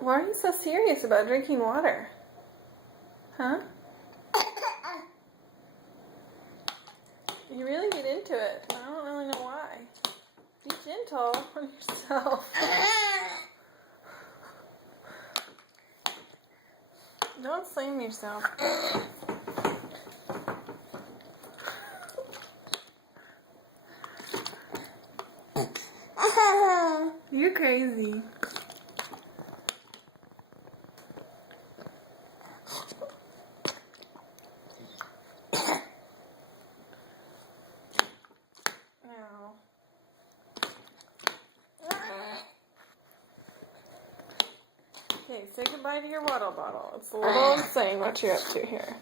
Why are you so serious about drinking water? Huh? You really get into it. I don't really know why. Be gentle on yourself. Don't slam yourself. You're crazy. No. Okay, say goodbye to your water bottle. It's a little insane what you're up to here.